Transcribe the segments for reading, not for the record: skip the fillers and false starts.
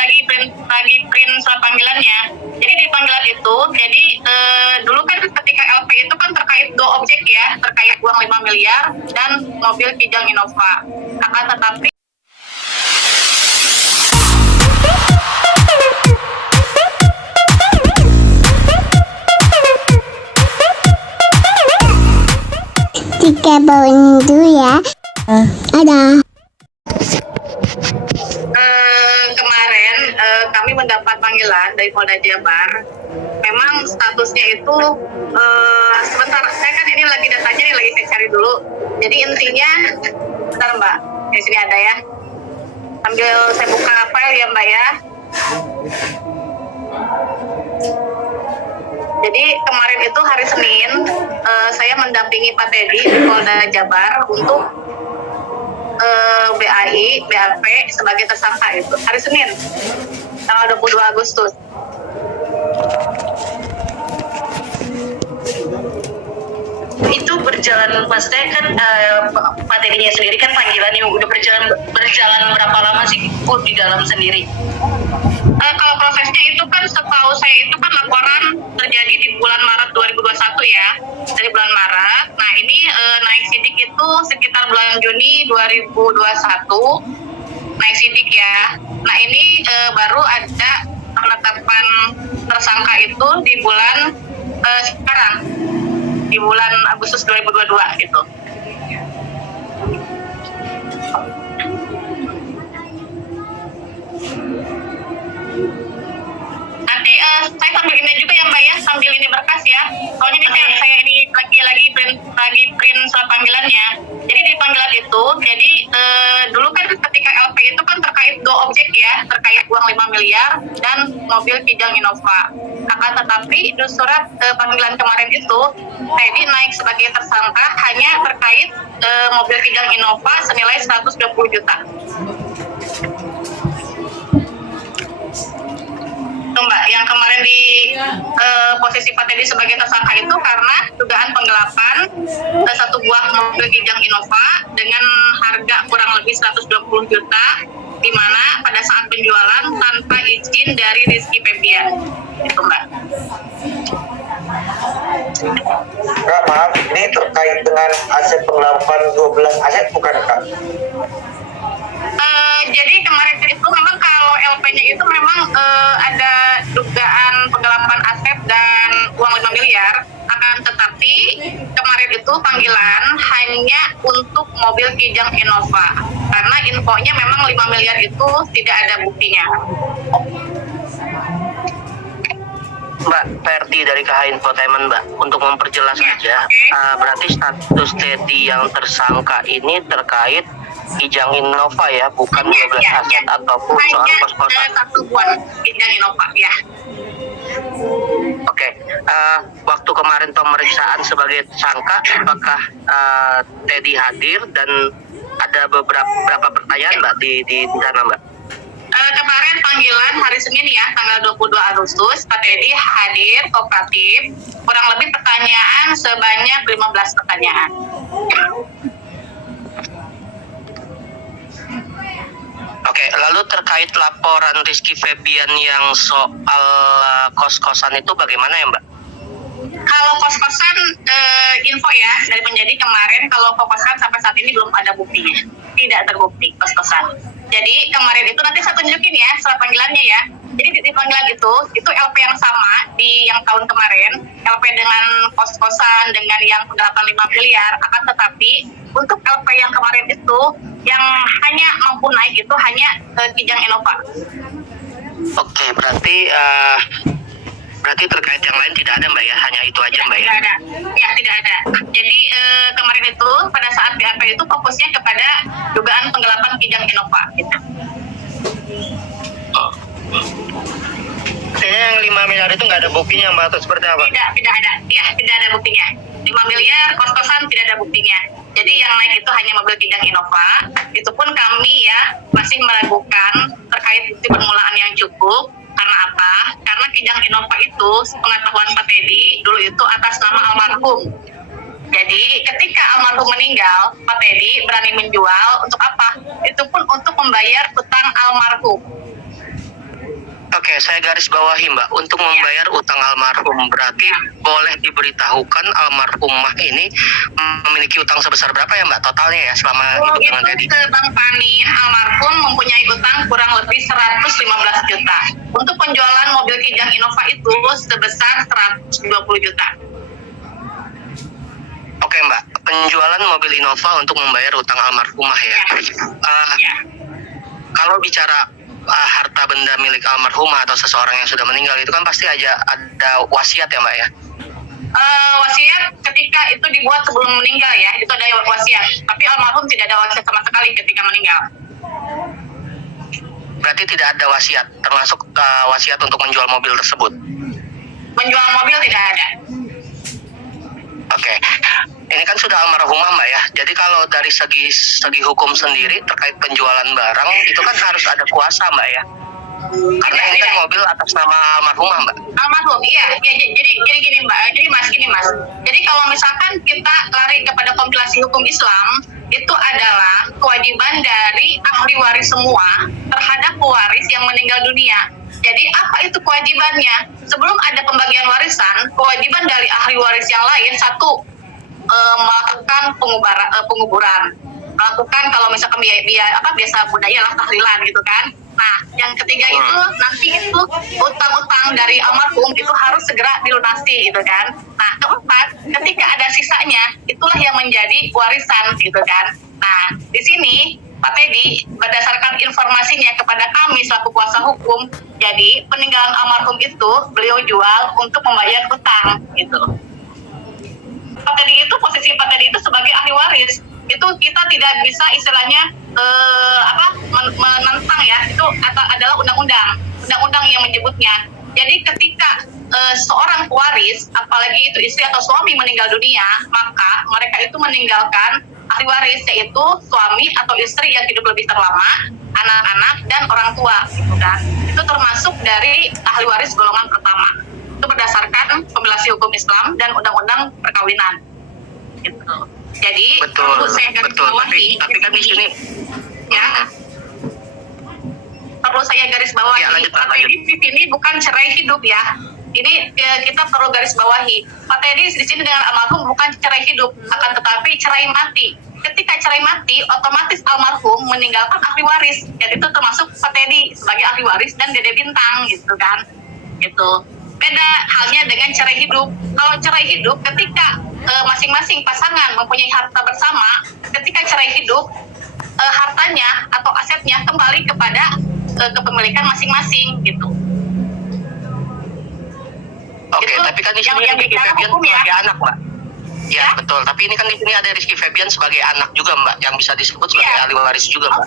lagi print surat panggilannya. Jadi di panggilan itu, jadi dulu kan ketika LP itu kan terkait dua objek ya, terkait uang 5 miliar dan mobil Kijang Innova. Akan tetapi Tiga bawang dulu ya. Ada. Kemarin kami mendapat panggilan dari Polda Jabar. Memang statusnya itu sebentar, saya kan ini lagi datanya nih, lagi saya cari dulu. Jadi intinya, bentar Mbak, di sini ada ya. Sambil saya buka file ya Mbak ya. Jadi kemarin itu hari Senin, saya mendampingi Pak Teddy di Polda Jabar untuk BAI, BAP sebagai tersangka itu hari Senin, tanggal 22 Agustus. Itu berjalan, maksudnya kan Pak Teddy-nya sendiri kan panggilannya udah berjalan berapa lama sih di dalam sendiri? Kalau prosesnya itu kan setahu saya itu kan laporan terjadi di bulan Maret 2021 ya, dari bulan Maret. Nah ini naik sidik itu sekitar bulan Juni 2021 naik sidik ya. Nah ini baru ada penetapan tersangka itu di bulan sekarang, di bulan Agustus 2022 gitu. Nanti saya sambil ini juga ya Mbak ya, sambil ini berkas ya. Soalnya ini saya ini lagi print surat panggilannya. Jadi di panggilan itu, jadi dulu kan ketika LP itu kan terkait dua objek ya, terkait uang 5 miliar dan mobil Kijang Innova. Akan tetapi di surat panggilan kemarin itu, Teddy naik sebagai tersangka hanya terkait mobil Kijang Innova senilai 120 juta. Mbak, yang kemarin di posisi Pak Teddy sebagai tersangka itu karena dugaan penggelapan satu buah mobil Kijang Innova dengan harga kurang lebih 120 juta, di mana pada saat penjualan tanpa izin dari Rizky Febian. Itu Mbak. Kak, maaf, ini terkait dengan aset penggelapan 12 aset bukan Kak? Jadi kemarin itu memang kalau LP-nya itu memang ada dugaan penggelapan aset dan uang 5 miliar, akan tetapi kemarin itu panggilan hanya untuk mobil Kijang Innova karena infonya memang 5 miliar itu tidak ada buktinya. Mbak Ferdi dari KH Infotainment Mbak, untuk memperjelas aja, berarti status Teddy yang tersangka ini terkait Kijang Innova ya, bukan 12 aset ataupun soal kos-kosan. Hanya satu buah Kijang Innova ya. Oke, waktu kemarin pemeriksaan sebagai tersangka, apakah Teddy hadir dan ada beberapa pertanyaan Mbak di sana Mbak? Kemarin panggilan hari Senin ya, tanggal 22 Agustus, Pak Teddy hadir kooperatif, kurang lebih pertanyaan sebanyak 15 pertanyaan. Oke, lalu terkait laporan Rizky Febian yang soal kos-kosan itu bagaimana ya Mbak? Kalau kos-kosan info ya dari penyidik kemarin, kalau kos-kosan sampai saat ini belum ada buktinya, tidak terbukti kos-kosan. Jadi kemarin itu nanti saya tunjukin ya surat panggilannya ya. Jadi di panggilan itu LP yang sama di yang tahun kemarin, LP dengan kos-kosan dengan yang penggelapan 5 miliar, akan tetapi untuk LP yang kemarin itu yang hanya mampu naik itu hanya Kijang Innova. Oke, berarti terkait yang lain tidak ada Mbak ya, hanya itu aja Mbak ya? Tidak ada, ya tidak ada. Jadi kemarin itu pada saat BAP itu fokusnya kepada dugaan penggelapan Kijang Innova gitu. Artinya yang 5 miliar itu nggak ada buktinya Mbak atau seperti apa? Tidak ada, ya tidak ada buktinya. 5 miliar kos-kosan tidak ada buktinya. Jadi yang naik itu hanya mobil Kijang Innova. Itu pun kami ya masih meragukan terkait bukti permulaan yang cukup. Karena apa? Karena Kijang Innova itu pengetahuan Pak Teddy dulu itu atas nama almarhum. Jadi ketika almarhum meninggal, Pak Teddy berani menjual untuk apa? Itu pun untuk membayar utang almarhum. Oke, saya garis bawahi Mbak, untuk membayar utang almarhum berarti boleh diberitahukan almarhumah ini memiliki utang sebesar berapa ya Mbak totalnya ya selama hidup dengan Teddy? Ke Bang Panin, almarhum mempunyai utang kurang lebih 115 juta. Untuk penjualan mobil Kijang Innova itu sebesar 120 juta. Oke Mbak, penjualan mobil Innova untuk membayar utang almarhumah ya. Kalau bicara harta benda milik almarhumah atau seseorang yang sudah meninggal itu kan pasti ada wasiat ya Mbak ya? Wasiat ketika itu dibuat sebelum meninggal ya, itu ada wasiat. Tapi almarhum tidak ada wasiat sama sekali ketika meninggal. Berarti tidak ada wasiat, termasuk wasiat untuk menjual mobil tersebut? Menjual mobil tidak ada. Oke, ini kan sudah almarhumah Mbak ya. Jadi kalau dari segi hukum sendiri terkait penjualan barang itu kan harus ada kuasa Mbak ya. Karena ini kan mobil atas nama almarhumah Mbak. Almarhum, iya. Jadi gini Mbak, jadi Mas. Jadi kalau misalkan kita lari kepada kompilasi hukum Islam, itu adalah kewajiban dari ahli waris semua terhadap pewaris yang meninggal dunia. Jadi apa itu kewajibannya? Sebelum ada pembagian warisan, kewajiban dari ahli waris yang lain satu, melakukan penguburan, melakukan kalau misalkan biasa budaya lah tahlilan gitu kan. Nah, yang ketiga itu nanti itu utang-utang dari almarhum itu harus segera dilunasi gitu kan. Nah, keempat, ketika ada sisanya itulah yang menjadi warisan gitu kan. Nah, di sini Pak Teddy berdasarkan informasinya kepada kami selaku kuasa hukum, jadi peninggalan almarhum itu beliau jual untuk membayar utang gitu. Pak Teddy itu posisi Pak Teddy itu sebagai ahli waris itu kita tidak bisa istilahnya menentang ya, itu adalah undang-undang yang menyebutnya. Jadi ketika seorang pewaris, apalagi itu istri atau suami meninggal dunia, maka mereka itu meninggalkan ahli waris, yaitu suami atau istri yang hidup lebih terlama, anak-anak dan orang tua gitu kan. Itu termasuk dari ahli waris golongan pertama. Itu berdasarkan kompilasi hukum Islam dan undang-undang perkawinan gitu. Jadi perlu saya garis bawahi, tapi kan di sini ya. Perlu saya garis bawahi, Pak Teddy di sini bukan cerai hidup ya. Ini kita perlu garis bawahi. Pak Teddy di sini dengan almarhum bukan cerai hidup, akan tetapi cerai mati. Ketika cerai mati, otomatis almarhum meninggalkan ahli waris. Dan itu termasuk Pak Teddy sebagai ahli waris dan Dede Bintang gitu kan. Gitu. Beda halnya dengan cerai hidup. Kalau cerai hidup, ketika masing-masing pasangan mempunyai harta bersama, ketika cerai hidup, hartanya atau asetnya kembali kepada kepemilikan masing-masing gitu. Oke, itu tapi kan di sini Rizky Febian sebagai anak, Mbak. Ya, betul. Tapi ini kan di sini ada Rizky Febian sebagai anak juga, Mbak, yang bisa disebut sebagai ahli waris juga, Mbak.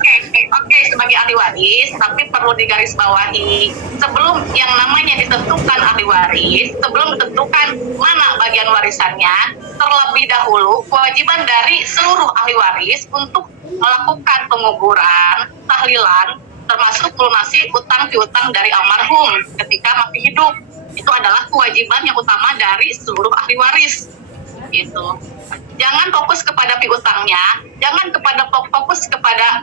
Oke, sebagai ahli waris, tapi perlu digarisbawahi sebelum yang namanya ditentukan ahli waris, sebelum ditentukan mana bagian warisannya, terlebih dahulu kewajiban dari seluruh ahli waris untuk melakukan penguburan, tahlilan, termasuk melunasi utang piutang dari almarhum ketika masih hidup. Itu adalah kewajiban yang utama dari seluruh ahli waris. Gitu. Jangan fokus kepada piutangnya, jangan fokus kepada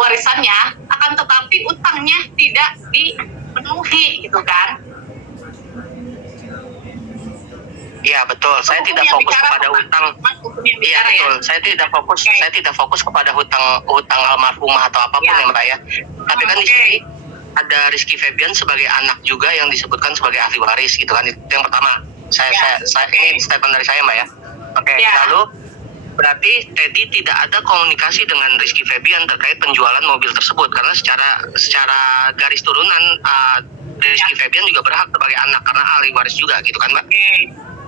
warisannya, akan tetapi utangnya tidak dipenuhi gitu kan. Iya betul, saya tidak fokus kepada utang. Iya betul, saya tidak fokus kepada hutang almarhumah atau apapun ya Mbak ya. Tapi kan di sini ada Rizky Febian sebagai anak juga yang disebutkan sebagai ahli waris gitu kan. Itu yang pertama. Saya ini statement dari saya Mbak ya. Oke, lalu berarti Teddy tidak ada komunikasi dengan Rizky Febian terkait penjualan mobil tersebut karena secara garis turunan Rizky Febian juga berhak sebagai anak karena ahli waris juga gitu kan Mbak.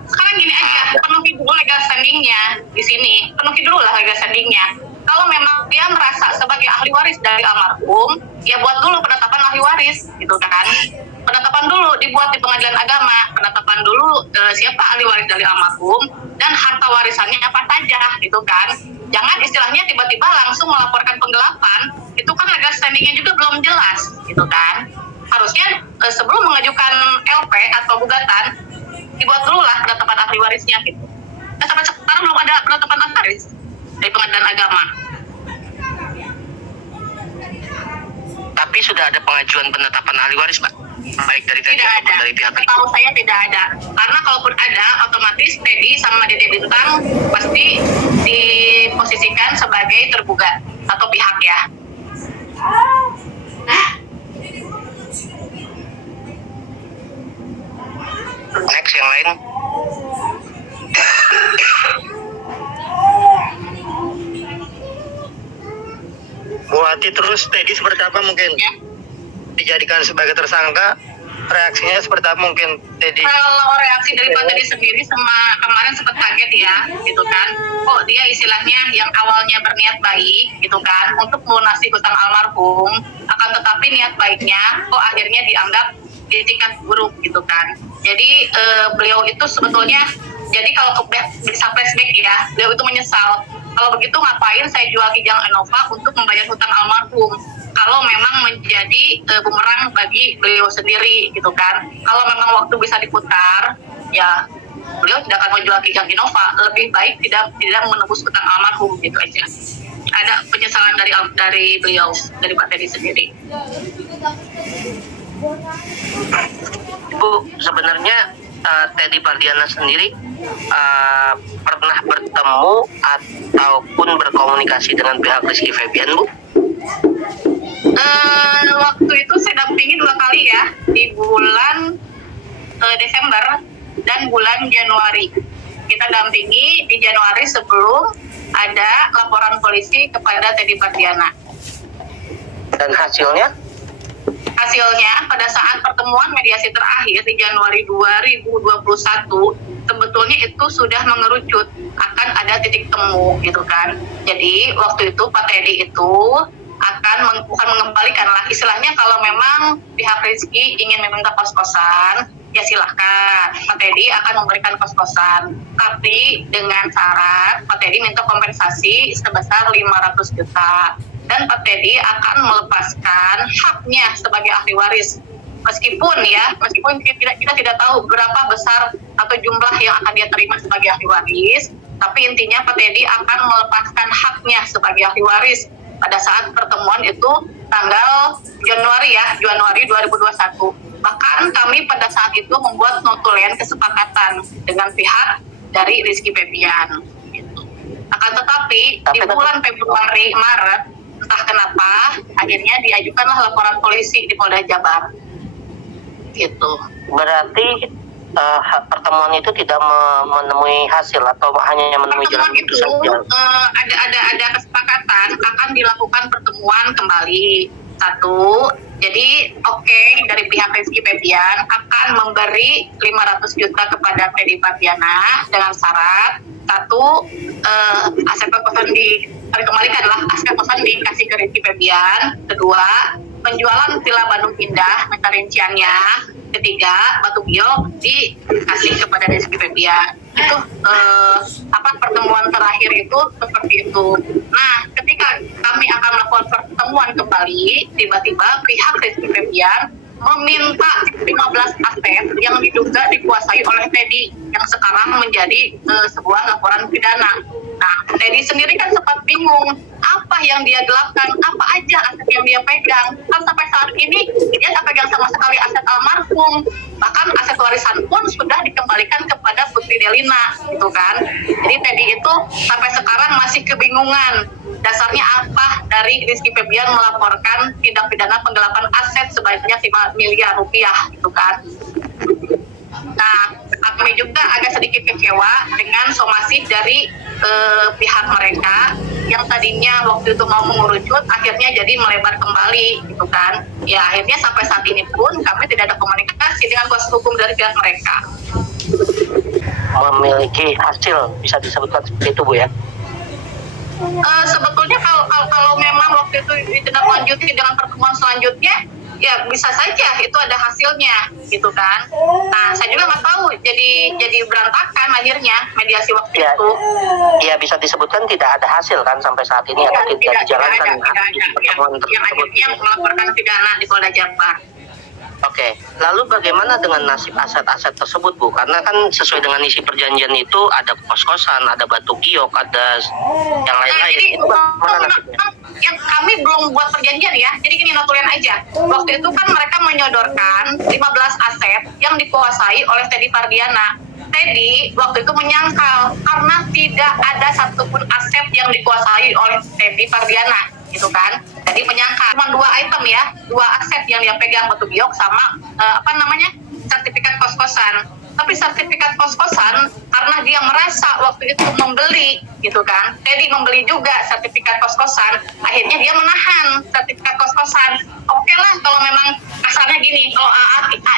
Sekarang gini aja, penuhi dulu legal standingnya di sini, penuhi dulu lah legal standingnya. Kalau memang dia merasa sebagai ahli waris dari almarhum, ya buat dulu penetapan ahli waris, gitu kan? Penetapan dulu dibuat di pengadilan agama, penetapan dulu siapa ahli waris dari almarhum dan harta warisannya apa saja, gitu kan? Jangan istilahnya tiba-tiba langsung melaporkan penggelapan, itu kan legal standingnya juga belum jelas, gitu kan? Harusnya sebelum mengajukan LP atau gugatan, dibuat dulu lah penetapan ahli warisnya gitu. Sampai sekarang belum ada penetapan ahli waris dari pengadilan agama. Tapi sudah ada pengajuan penetapan ahli waris, Mbak? baik dari Teddy Tidak ataupun ada. dari pihak Setahu saya tidak ada. Karena kalaupun ada, otomatis Teddy sama Dede Bintang pasti diposisikan sebagai tergugat atau pihak ya. Next yang lain. Bu Hati, terus Teddy seperti apa mungkin Ya. dijadikan sebagai tersangka, reaksinya seperti apa mungkin Teddy? Kalau reaksi dari Pak Teddy sendiri sama kemarin sempat kaget ya, gitu kan. Kok dia istilahnya yang awalnya berniat baik, gitu kan, untuk melunasi hutang almarhum, akan tetapi niat baiknya kok akhirnya dianggap di tingkat buruk, gitu kan. Jadi beliau itu sebetulnya, jadi kalau bisa flashback ya, beliau itu menyesal. Kalau begitu ngapain saya jual Kijang Innova untuk membayar hutang almarhum? Kalau memang menjadi bumerang bagi beliau sendiri, gitu kan. Kalau memang waktu bisa diputar, ya beliau tidak akan menjual Kijang Innova. Lebih baik tidak menebus hutang almarhum, gitu aja. Ada penyesalan dari beliau, dari Pak Teddy sendiri. Bu, sebenarnya Teddy Pardiana sendiri pernah bertemu ataupun berkomunikasi dengan pihak Rizky Febian, Bu? Waktu itu saya dampingi 2 kali ya, di bulan Desember dan bulan Januari. Kita dampingi di Januari sebelum ada laporan polisi kepada Teddy Pardiana. Dan hasilnya? Hasilnya pada saat pertemuan mediasi terakhir di Januari 2021, sebetulnya itu sudah mengerucut akan ada titik temu, gitu kan. Jadi waktu itu Pak Teddy itu akan bukan mengembalikan lah, istilahnya kalau memang pihak Rizky ingin meminta kos-kosan, ya silahkan, Pak Teddy akan memberikan kos-kosan, tapi dengan syarat Pak Teddy minta kompensasi sebesar 500 juta. Dan Pak Teddy akan melepaskan haknya sebagai ahli waris. Meskipun kita tidak tahu berapa besar atau jumlah yang akan dia terima sebagai ahli waris, tapi intinya Pak Teddy akan melepaskan haknya sebagai ahli waris pada saat pertemuan itu tanggal Januari 2021. Bahkan kami pada saat itu membuat notulen kesepakatan dengan pihak dari Rizky Febian. Akan tetapi di bulan Februari Maret, entah kenapa akhirnya diajukanlah laporan polisi di Polda Jabar. Gitu. Berarti pertemuan itu tidak menemui hasil atau hanya menemui jalan Pertemuan itu ada kesepakatan akan dilakukan pertemuan kembali. Satu, jadi dari pihak Rizky Febian akan memberi 500 juta kepada Teddy Pardiana dengan syarat satu, aset kosan dikembalikanlah, aset kosan dikasih ke Rizky Febian. Kedua, penjualan Villa Bandung Indah, minta rinciannya. Ketiga, batu biok dikasih kepada Rizky Febian. Itu pertemuan terakhir itu seperti itu. Nah, ketika kami akan melakukan pertemuan kembali, tiba-tiba pihak Rizky Febian meminta 15 aset yang diduga dikuasai oleh Teddy yang sekarang menjadi sebuah laporan pidana. Nah, Teddy sendiri kan sempat bingung apa yang dia gelapkan, apa aja aset yang dia pegang. Kan sampai saat ini dia tak pegang sama sekali aset almarhum. Bahkan aset warisan pun sudah dikembalikan kepada Putri Delina, gitu kan. Jadi Teddy itu sampai sekarang masih kebingungan. Dasarnya apa dari Rizky Febian melaporkan tindak pidana penggelapan aset sebanyak 5 miliar rupiah, gitu kan. Nah, kami juga agak sedikit kecewa dengan somasi dari pihak mereka yang tadinya waktu itu mau mengerucut, akhirnya jadi melebar kembali, gitu kan. Ya akhirnya sampai saat ini pun kami tidak ada komunikasi dengan kuasa hukum dari pihak mereka. Memiliki hasil, bisa disebutkan seperti itu, Bu ya? Sebetulnya kalau memang waktu itu ditindaklanjuti dengan pertemuan selanjutnya, ya bisa saja itu ada hasilnya, gitu kan. Nah, saya juga nggak tahu, jadi berantakan akhirnya mediasi waktu Ya, itu. ya bisa disebutkan tidak ada hasil kan sampai saat ini atau tidak dijalankan tidak ada. pertemuan Yang tersebut. akhirnya melaporkan pidana di Polda Jabar. Oke, lalu bagaimana dengan nasib aset-aset tersebut, Bu? Karena kan sesuai dengan isi perjanjian itu ada kos-kosan, ada batu giok, ada yang Nah, lain-lain. jadi Itu bagaimana nasibnya? yang kami belum buat perjanjian ya. Jadi gini notulen aja. Waktu itu kan mereka menyodorkan 15 aset yang dikuasai oleh Teddy Pardiana. Teddy waktu itu menyangkal karena tidak ada satupun aset yang dikuasai oleh Teddy Pardiana, gitu kan? Jadi menyangkal cuma 2 item ya, 2 aset yang dia pegang, batu giok sama sertifikat kos-kosan. Tapi sertifikat kos-kosan karena dia merasa waktu itu membeli, gitu kan? Teddy membeli juga sertifikat kos-kosan. Akhirnya dia menahan sertifikat kos-kosan. Oke lah kalau memang kasarnya gini, kalau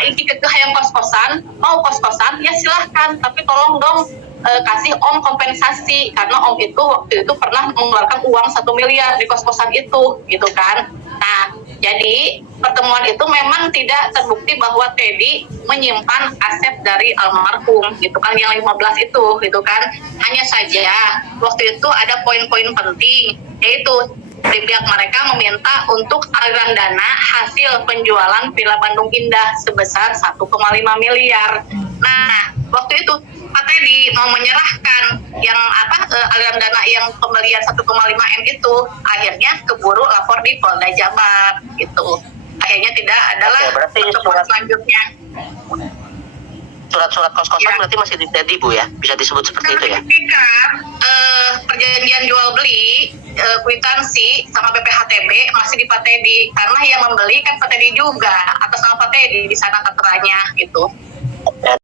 AIG kekeh yang kos-kosan, mau kos-kosan ya silahkan. Tapi tolong dong kasih Om kompensasi karena Om itu waktu itu pernah mengeluarkan uang 1 miliar di kos-kosan itu, gitu kan? Nah, jadi pertemuan itu memang tidak terbukti bahwa Teddy menyimpan aset dari almarhum, gitu kan, yang 15 itu, gitu kan. Hanya saja waktu itu ada poin-poin penting, yaitu di pihak mereka meminta untuk aliran dana hasil penjualan Villa Bandung Indah sebesar 1,5 miliar. Nah, waktu itu Pak Teddy mau menyerahkan yang aliran dana yang pembelian 1,5 M itu, akhirnya keburu lapor di Polda Jabar, gitu. Akhirnya tidak adalah Oke, berarti pertemuan selanjutnya. Surat-surat kos-kosan Ya. berarti masih di Teddy, Bu, ya? Bisa disebut seperti itu ya? Ketika perjanjian jual beli, kwitansi sama BPHTB masih di Pak Teddy, karena yang membeli kan Pak Teddy juga, atas nama Pak Teddy di sana keterangannya gitu.